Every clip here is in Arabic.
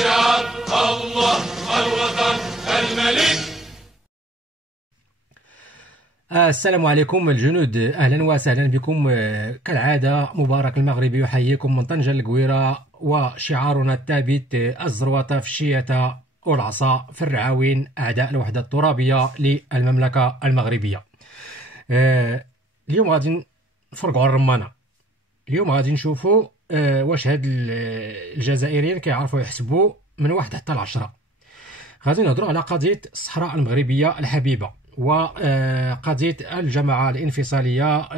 الشعب الله الوطن الملك. السلام عليكم الجنود، اهلا وسهلا بكم. كالعاده مبارك المغربي يحييكم من طنجة القويره، وشعارنا الثابت الزروطه في الشيته والعصا في الرعاوين، اعداء الوحده الترابيه للمملكه المغربيه. اليوم غادي نفرقوا على الرمانه. اليوم غادي نشوفوا واش هاد الجزائريين كيعرفوا يحسبوا من 1 حتى 10. غادي نهضروا على قضيه الصحراء المغربيه الحبيبه، وقضية الجماعة الانفصالية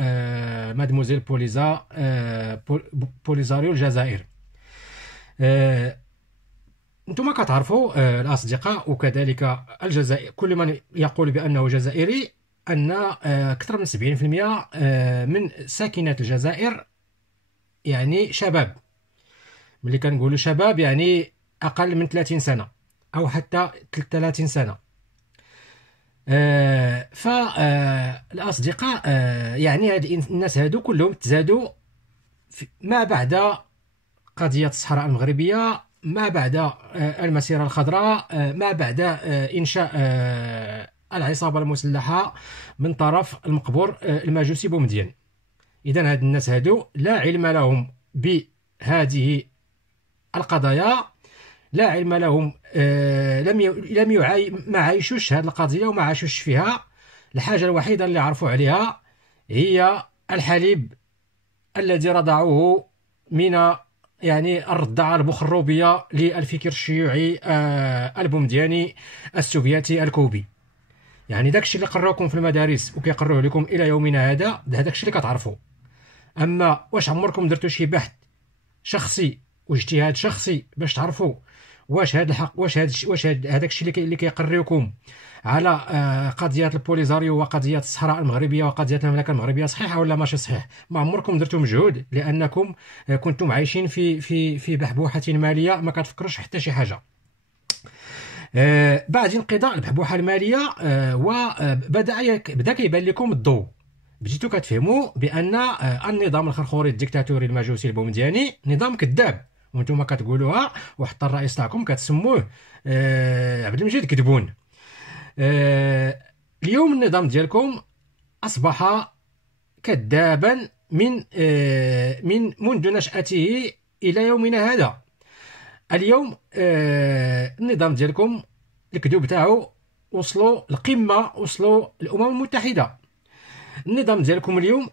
مادموزيل بوليزاريو الجزائر. انتم كتعرفوا الأصدقاء وكذلك الجزائر، كل من يقول بأنه جزائري أن أكثر من 70% من ساكنة الجزائر يعني شباب. ملي كنقولوا شباب يعني أقل من 30 سنة أو حتى 30 سنة. فالأصدقاء يعني هاد الناس هادو كلهم تزادوا ما بعد قضية الصحراء المغربية، ما بعد المسيرة الخضراء، ما بعد إنشاء العصابة المسلحة من طرف المقبور المجوسي بومدين. إذن هاد الناس هادو لا علم لهم بهذه القضايا، لا علم لهم، ما عايشوش هذه القضية وما عاشوش فيها. الحاجة الوحيدة اللي عرفوا عليها هي الحليب الذي رضعوه من يعني الرضاعة البخروبية للفكر الشيوعي البومدياني السوفيتي الكوبي. يعني داكشي اللي قروكم في المدارس وكيقروه لكم إلى يومنا هذا، داكشي اللي كتعرفوا. أما واش عمركم درتوا شي بحث شخصي واجتهاد شخصي باش تعرفوا واش هذا الحق، واش هذاك الشيء اللي كيقريوكم على قضيه البوليزاريو وقضيه الصحراء المغربيه وقضيه المملكه المغربيه صحيحه ولا ماشي صحيح؟ ما عمركم درتوا مجهود، لانكم كنتم عايشين في بحبوحه ماليه ما كتفكروش حتى شي حاجه. بعد انقضاء البحبوحه الماليه بدا كيبان لكم الضوء، بديتوا كتفهموا بان النظام الخرخوري الديكتاتوري المجوسي البومدياني نظام كذاب، وانتم كتقولوها، وحتى الرئيس تاعكم كتسموه عبد المجيد كدبون. اليوم النظام ديالكم اصبح كذابا من منذ نشأته الى يومنا هذا. اليوم النظام ديالكم الكذوب تاعو وصلوا القمه، وصلوا الامم المتحده. النظام ديالكم اليوم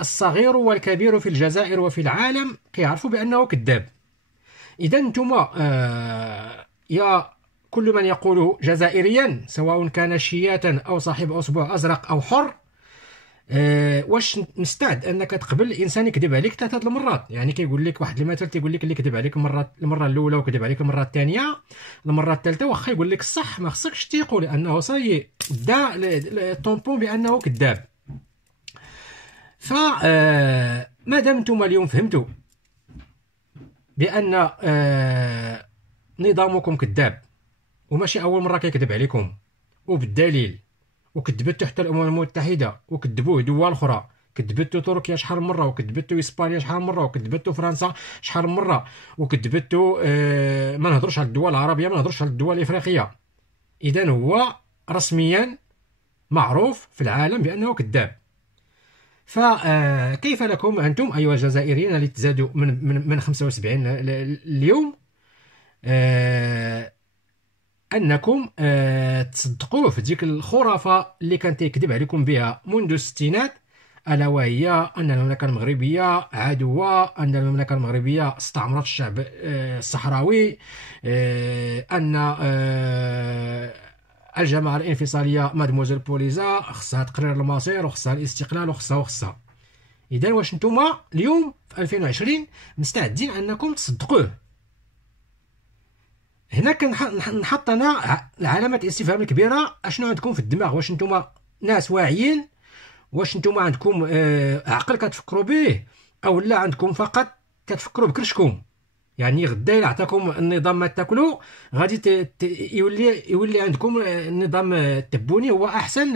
الصغير والكبير في الجزائر وفي العالم كيعرفوا بانه كذاب. إذا نتوما يا كل من يقول جزائريا، سواء كان شياتا أو صاحب أصبع أزرق أو حر، واش مستعد أنك تقبل إنسان يكذب عليك 3 المرات؟ يعني كيقول لك واحد المثل، تيقول لك اللي كذب عليك المرة الأولى وكذب عليك المرة الثانية، المرة الثالثة واخا يقول لك الصح ما خصكش تيقول، لأنه صاي دا الطومبون بأنه كذاب. فما دام نتوما اليوم فهمتوا بأن نظامكم كذاب وماشي أول مرة كيكذب عليكم، وبالدليل، وكذبتوا حتى الأمم المتحدة، وكذبوه دول أخرى، كذبتوا تركيا شحال مرة، وكذبتوا إسبانيا شحال مرة، وكذبتوا فرنسا شحال مرة، وكذبتوا ما نهضروش على الدول العربية، ما نهضروش على الدول الإفريقية. إذن هو رسميا معروف في العالم بأنه كذاب. فكيف لكم أنتم أيها الجزائريين اللي تزادوا من 75 اليوم أنكم تصدقوه في ديك الخرافة اللي كان تيكذب عليكم بها منذ الستينات، ألا وهي أن المملكة المغربية عدوة، أن المملكة المغربية استعمرت الشعب الصحراوي، أن الجماعة الانفصالية مادموزيل بوليزا خصها تقرير المصير وخصها الاستقلال وخصها. إذن واش نتوما اليوم في 2020 مستعدين أنكم تصدقوه؟ هنا كنحط أنا علامة الاستفهام الكبيرة. أشنو عندكم في الدماغ؟ واش نتوما ناس واعيين؟ واش نتوما عندكم عقل كتفكروا به، أو لا عندكم فقط كتفكروا بكرشكم؟ يعني غدا إلا عطاكم النظام ما تاكلوا، غادي يولي عندكم النظام التبوني هو احسن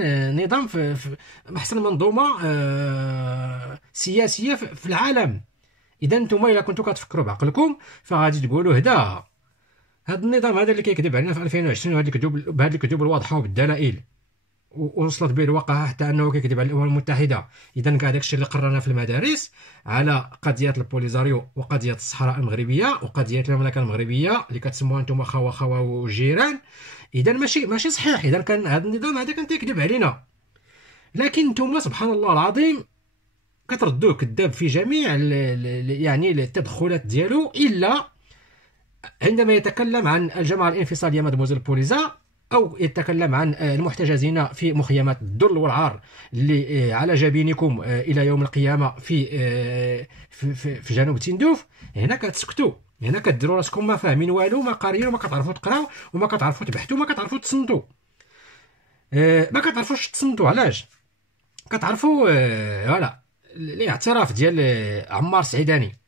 نظام في احسن منظومه سياسيه في العالم. اذا نتوما الا كنتو كتفكروا بعقلكم فغادي تقولوا هدا هذا النظام هذا اللي كيكذب علينا في 2020 وهذه الكذوب بهذه الكذوب الواضحه وبالدلائل، ووصلت به الواقع حتى انه كيكذب على الامم المتحده. اذا كاع داكشي اللي قررنا في المدارس على قضيه البوليزاريو وقضيه الصحراء المغربيه وقضيه المملكه المغربيه اللي كتسموها انتم خوا وجيران، اذا ماشي صحيح. اذا كان هذا النظام هذا كان تيكذب علينا، لكن نتوما سبحان الله العظيم كتردوه كذاب في جميع يعني التدخلات ديالو، الا عندما يتكلم عن الجماعه الانفصاليه مادموزيل بوليزا، او يتكلم عن المحتجزين في مخيمات الذل والعار اللي على جبينكم الى يوم القيامه في جنوب تندوف. هنا كتسكتوا، هنا كديروا راسكم ما فاهمين والو، ما قاريين وما كتعرفوا تقراو وما كتعرفوا تبحثوا وما كتعرفوا تصنتوا. ما كتعرفوش تصنتوا علاش؟ كتعرفوا فوالا الاعتراف ديال عمار السعيداني.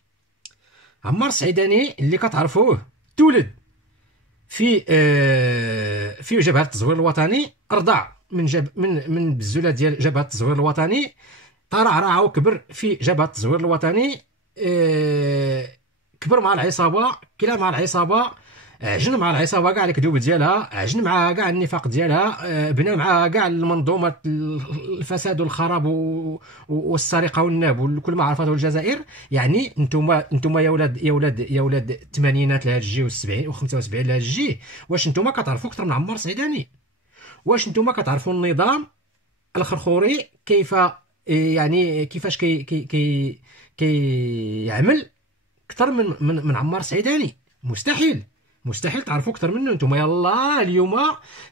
عمار السعيداني اللي كتعرفوه تولد في جبهة التزوير الوطني، رضع من بزولة ديال جبهة التزوير الوطني، ترعرع وكبر في جبهة التزوير الوطني، كبر مع العصابة، كلا مع العصابة، عجن مع العصابة كاع الكذوب ديالها، عجن معها كاع النفاق ديالها، بنى معها كاع المنظومة الفساد والخراب والسرقة والناب وكل ما عرفته الجزائر. يعني انتم يا ولاد الثمانينات لهاد الجي و70 و75 لهاد الجي، واش انتم كتعرفوا اكثر من عمار السعيداني؟ واش انتم كتعرفوا النظام الخرخوري كيف يعني كيفاش كي يعمل اكثر من عمار السعيداني؟ مستحيل تعرفوا اكثر منه. انتم يلا اليوم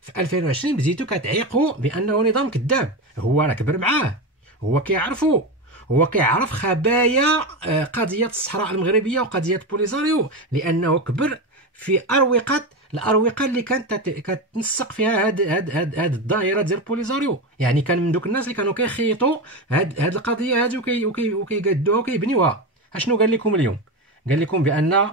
في 2020 بديتوا كتعيقوا بانه نظام كذاب. هو راه كبر معاه، هو كيعرفوا، هو كيعرف خبايا قضيه الصحراء المغربيه وقضيه بوليزاريو، لانه كبر في الاروقه اللي كانت كتنسق فيها هاد الدائره ديال بوليزاريو. يعني كان من دوك الناس اللي كانوا كيخيطوا هاد القضيه هذه وكيقادوها وكيبنيوها. اشنو قال لكم اليوم؟ قال لكم بان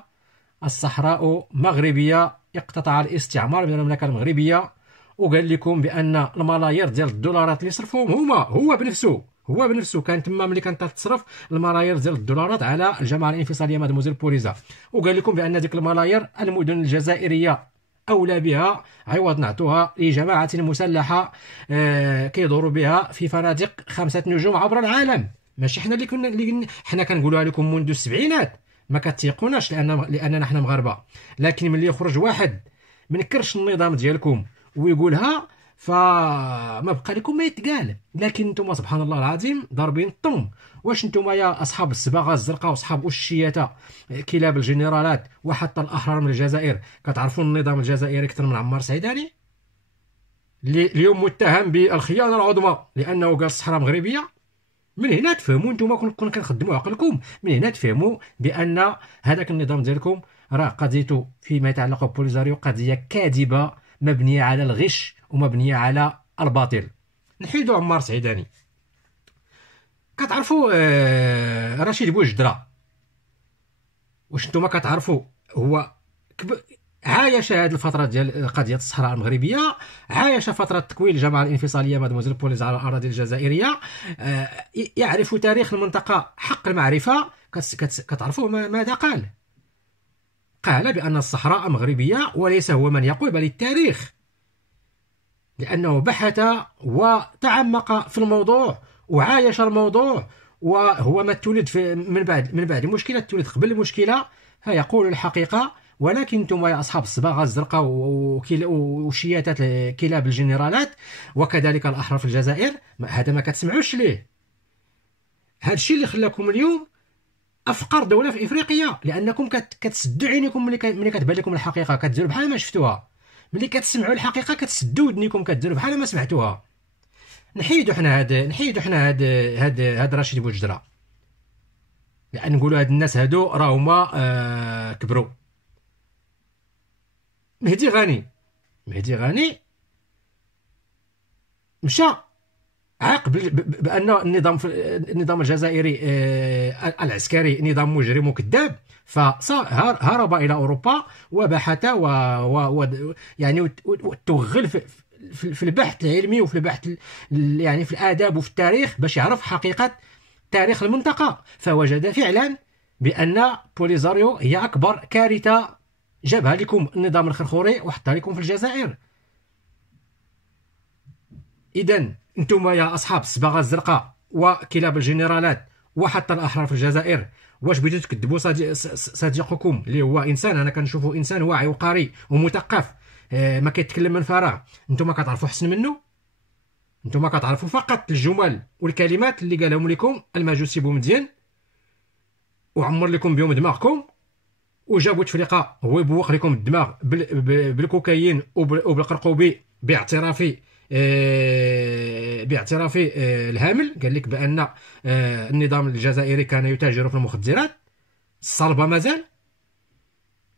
الصحراء مغربيه، اقتطع الاستعمار من المملكه المغربيه، وقال لكم بان الملايير ديال الدولارات اللي صرفوهم هو بنفسه كان تما ملي كانت تصرف الملايير ديال الدولارات على الجماعه الانفصاليه مادموزيل بوليزا، وقال لكم بان ديك الملايير المدن الجزائريه اولى بها، عوض نعطوها لجماعه مسلحه كيدوروا بها في فنادق 5 نجوم عبر العالم. ماشي حنا اللي حنا كنقولوها لكم منذ السبعينات، ما كتيقوناش لاننا حنا مغاربه. لكن ملي يخرج واحد من كرش النظام ديالكم ويقولها فما بقى لكم ما يتقال. لكن نتوما سبحان الله العظيم ضاربين الطم. واش نتوما يا اصحاب الصباغه الزرقاء واصحاب الشياته كلاب الجنرالات وحتى الاحرار من الجزائر كتعرفوا النظام الجزائري اكثر من عمار سعيداني اللي اليوم متهم بالخيانه العظمى لانه قال الصحراء مغربيه؟ من هنا تفهموا نتوما كون كنخدموا عقلكم، من هنا تفهموا بان هذاك النظام ديالكم راه قضيته فيما يتعلق ببوليزاريو قضيه كاذبه مبنيه على الغش ومبنيه على الباطل. نحيدوا عمار سعيداني. كتعرفوا رشيد بوجدرة؟ واش نتوما كتعرفوا هو عايش هذه الفتره ديال قضيه الصحراء المغربيه، عايش فتره تكوين الجماعه الانفصاليه مادموزيل بوليزا على الاراضي الجزائريه، يعرف تاريخ المنطقه حق المعرفه. كتعرفوا ماذا قال بان الصحراء مغربيه، وليس هو من يقول بل التاريخ، لانه بحث وتعمق في الموضوع وعايش الموضوع، وهو ما تولد من بعد مشكله، تولد قبل المشكله، فيقول الحقيقه. ولكن انتم يا اصحاب الصباغه الزرقاء وشياتات كلاب الجنرالات وكذلك الاحرار في الجزائر، هذا ما كتسمعوش ليه. هذا الشيء اللي خلاكم اليوم افقر دوله في افريقيا، لانكم كتسدوا عينيكم ملي كتبان لكم الحقيقه، كديروا بحال ما شفتوها. ملي كتسمعوا الحقيقه كتسدوا ودنيكم، كديروا بحال ما سمعتوها. نحيدوا حنا هاد رشيد بوجدرة، لان نقولوا هاد الناس هادو راهما كبروا. مهدي غاني مشى عاق بان النظام الجزائري العسكري نظام مجرم وكذاب، فهرب الى اوروبا وبحث يعني توغل في البحث العلمي وفي البحث يعني في الاداب وفي التاريخ باش يعرف حقيقه تاريخ المنطقه، فوجد فعلا بان بوليزاريو هي اكبر كارثه جابها لكم النظام الخرخوري وحطها لكم في الجزائر. إذا انتم يا أصحاب الصباغة الزرقاء وكلاب الجنرالات وحتى الأحرار في الجزائر، واش بغيتو تكذبوا صديقكم اللي هو إنسان، أنا كنشوفه إنسان واعي وقاري ومثقف، ما كيتكلم من فراغ، انتم كتعرفوا حسن منه؟ انتم كتعرفوا فقط الجمل والكلمات اللي قالهم لكم المجوسي بومدين وعمر لكم بهم دماغكم، وجا بوتفليقه هو يبوق لكم الدماغ بالكوكايين وبالقرقوبي باعترافي الهامل. قال لك بان النظام الجزائري كان يتاجر في المخدرات الصلبه مازال.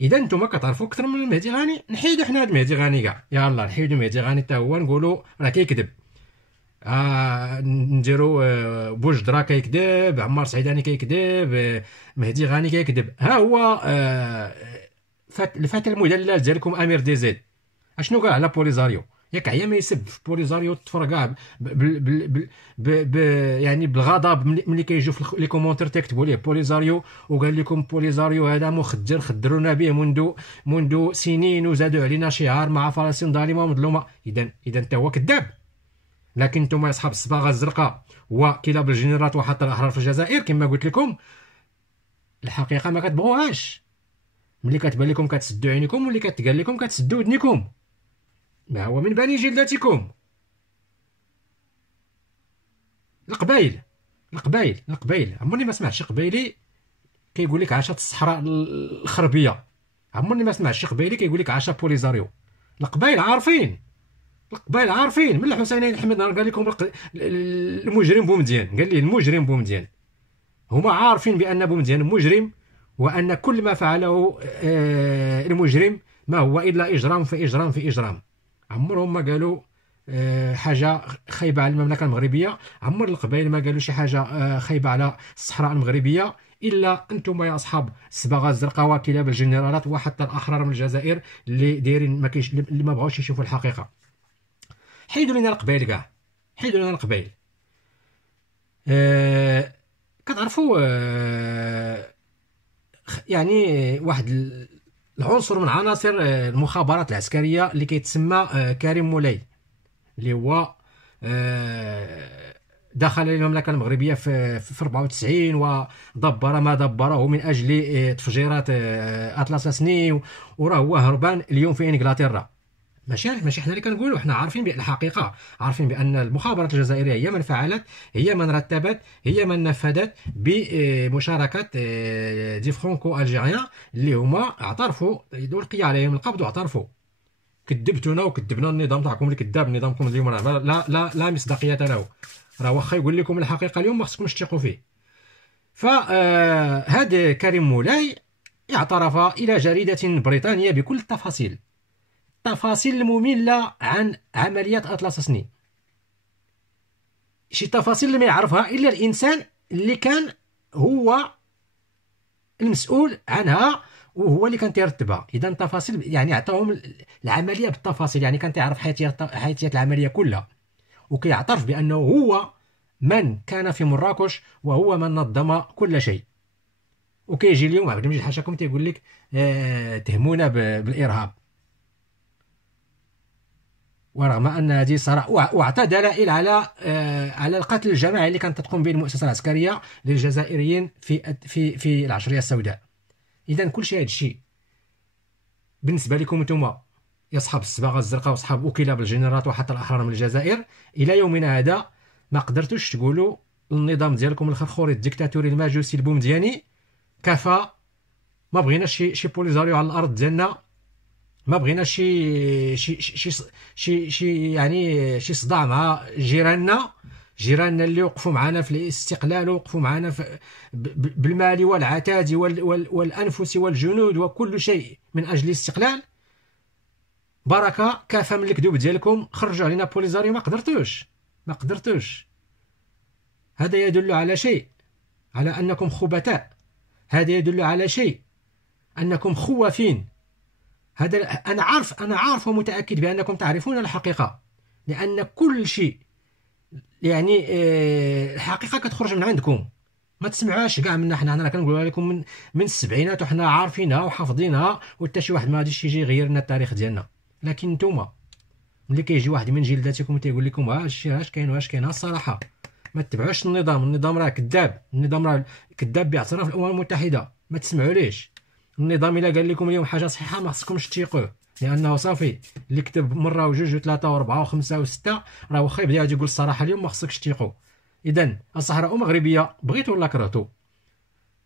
اذا نتوما كتعرفوا اكثر من المهدي غاني. نحيدوا حنا هاد المهدي غاني كاع، يلاه نحيدوا المهدي غاني حتى هو، نقولوا راه كيكذب. نديروا بوجدرا كيكذب، عمار سعيداني كيكذب، مهدي غاني كيكذب. ها هو الفتى المدلل ديالكم امير دي زيد اشنو قال على بوليزاريو؟ ياك عيا ما يسب في بوليزاريو تفرق كاع يعني بالغضب ملي كيجيو في لي كومونتير تكتبوا ليه بوليزاريو، وقال لكم بوليزاريو هذا مخدر، خدرونا به منذ سنين وزادوا علينا شعار مع فلسطين ظالمه ومظلومه. اذا حتى هو كذاب. لكن نتوما يا اصحاب الصباغه الزرقاء وكلاب الجنرات وحتى الاحرار في الجزائر كما قلت لكم الحقيقه ما كتبغوهاش. ملي كتبان لكم كتسدوا عينيكم، واللي كتقال لكم كتسدوا ودنيكم. ما هو من بني جلدتكم. القبايل عمرني ما سمعت شي قبايلي كيقول لك عاشت الصحراء الخربيه. عمرني ما سمعت شي قبايلي كيقول لك عاشا بوليزاريو. القبايل عارفين من الحسينين احمد نهار قال لكم المجرم بومدين، قال لي المجرم بومدين. هما عارفين بان بومدين مجرم، وان كل ما فعله المجرم ما هو الا اجرام في اجرام في اجرام. عمرهم ما قالوا حاجه خايبه على المملكه المغربيه، عمر القبائل ما قالوا شي حاجه خايبه على الصحراء المغربيه، الا انتم يا اصحاب الصباغه الزرقاء وكلاب الجنرالات وحتى الاحرار من الجزائر اللي دايرين اللي ما بغاوش يشوفوا الحقيقه. حيدوا لنا القبائل كاع، حيدوا لنا القبائل. كتعرفوا يعني واحد العنصر من عناصر المخابرات العسكريه اللي كيتسمى كريم مولاي، اللي هو دخل المملكه المغربيه في 94 ودبر ما دبره من اجل تفجيرات اطلس سني، وراه هو هربان اليوم في انجلترا. ماشي حنا اللي كنقولوا، حنا عارفين بان الحقيقه، عارفين بان المخابرات الجزائريه هي من فعلت، هي من رتبت، هي من نفذت بمشاركه دي فرانكو الجيريان اللي هما اعترفوا، يلقي عليهم القبض واعترفوا. كذبتونا وكذبنا النظام تاعكم الكذاب، نظامكم اليوم لا مصداقيه له، راه واخا يقول لكم الحقيقه اليوم ما خصكمش تثقوا فيه. فهذا كريم مولاي اعترف الى جريده بريطانيه بكل التفاصيل المملة عن عمليات أطلس سني، شي تفاصيل اللي ما يعرفها إلا الإنسان اللي كان هو المسؤول عنها وهو اللي كان تيرتبها. إذا تفاصيل يعني عطاهم العملية بالتفاصيل، يعني كان تعرف حياتيات العملية كلها، وكيعترف بأنه هو من كان في مراكش وهو من نظم كل شيء. وكيجي اليوم عبد المجيد حاشاكم تيقول لك تهمونا بالإرهاب، ورغم ان هذه صراحه، واعطى دلائل على القتل الجماعي اللي كانت تقوم به المؤسسه العسكريه للجزائريين في العشريه السوداء. اذا كل شيء هذا الشيء بالنسبه لكم انتم يا اصحاب الصباغه الزرقاء واصحاب وكلاء الجنرات وحتى الاحرار من الجزائر، الى يومنا هذا ما قدرتوش تقولوا النظام ديالكم الخرخوري الديكتاتوري المجوسي البومدياني كفى. ما بغيناش شي بوليزاريو على الارض ديالنا، ما بغينا شي يعني شي صداع مع جيراننا اللي وقفوا معنا في الاستقلال، وقفوا معنا بالمال والعتاد والانفس والجنود وكل شيء من اجل الاستقلال. بركه كافه من الكذوب ديالكم، خرجوا علينا بوليزاريو، ما قدرتوش. هذا يدل على شيء، على انكم خبثاء. هذا يدل على شيء، انكم خوافين. هذا أنا عارف ومتأكد بأنكم تعرفون الحقيقة، لأن كل شيء يعني الحقيقة كتخرج من عندكم. ما تسمعوهاش كاع منا. حنا راه كنقولها لكم من السبعينات وحنا عارفينها وحافظينها، وحتى شي واحد ما غاديش يجي يغير لنا التاريخ ديالنا. لكن نتوما ملي كيجي واحد من جلداتكم تيقول لكم ها الشيء اش كاين واش كاين، الصراحه ما تتبعوش النظام راه كذاب، النظام راه كذاب باعتراف الامم المتحده. ما تسمعوا ليش. النظام الا قال لكم اليوم حاجه صحيحه ما خصكمش تثيقوه، لانه صافي اللي كتب مره وجوج وثلاثه واربعه وخمسه وسته راه واخا يبدا يقول الصراحه اليوم ما خصكش تثيقوا. اذا الصحراء المغربيه بغيتوا ولا كرهتوا،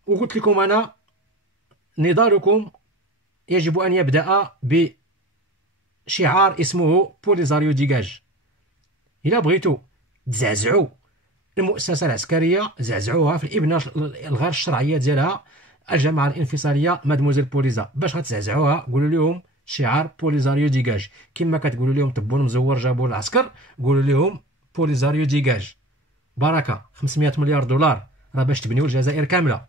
وقلت لكم انا نضالكم يجب ان يبدا بشعار اسمه بوليزاريو ديجاج. الا بغيتوا تزعزعوا المؤسسه العسكريه، زعزعوها في الابنه الغير الشرعيه ديالها الجماعه الانفصاليه مادموزيل بوليزا. باش غتزعزعوها قولوا لهم شعار بوليزاريو ديجاج، كما كتقولوا لهم طبون مزور جابوا العسكر قولوا لهم بوليزاريو ديجاج. بركه 500 مليار دولار راه باش تبنيو الجزائر كامله،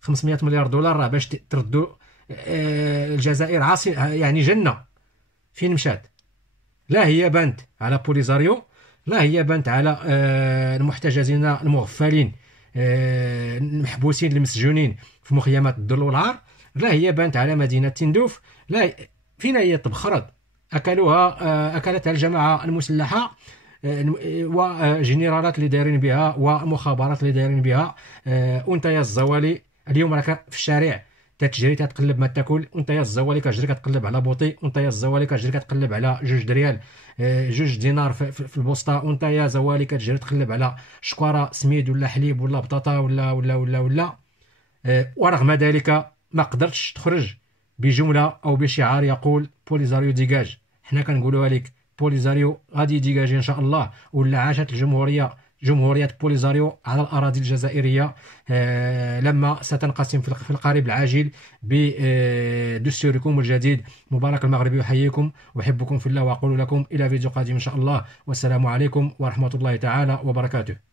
500 مليار دولار راه باش تردوا الجزائر عاصمه يعني جنه. فين مشات؟ لا هي بانت على بوليزاريو، لا هي بانت على المحتجزين المغفلين المحبوسين المسجونين في مخيمات الدر والعار، لا هي بانت على مدينة تندوف. لا فين هي تبخرت؟ أكلتها الجماعة المسلحة وجنرالات اللي دايرين بها ومخابرات اللي دايرين بها. وانت يا الزوالي اليوم راك في الشارع تتجري تتقلب ما تاكل، وانت يا الزوالي كتجري كتقلب على بوطي، وانت يا الزوالي كتجري كتقلب على 2 ريال 2 دينار في البوسطه، وانت يا زوالي كتجري تقلب على شكواره سميد ولا حليب ولا بطاطا ولا ورغم ذلك ما قدرتش تخرج بجمله او بشعار يقول بوليزاريو ديجاج. حنا كنقولوها لك بوليزاريو غادي يديجاجي ان شاء الله، ولا عاشت جمهورية بوليزاريو على الأراضي الجزائرية لما ستنقسم في القريب العاجل بدستوركم الجديد. مبارك المغربي يحييكم وأحبكم في الله، وأقول لكم إلى فيديو قادم إن شاء الله، والسلام عليكم ورحمة الله تعالى وبركاته.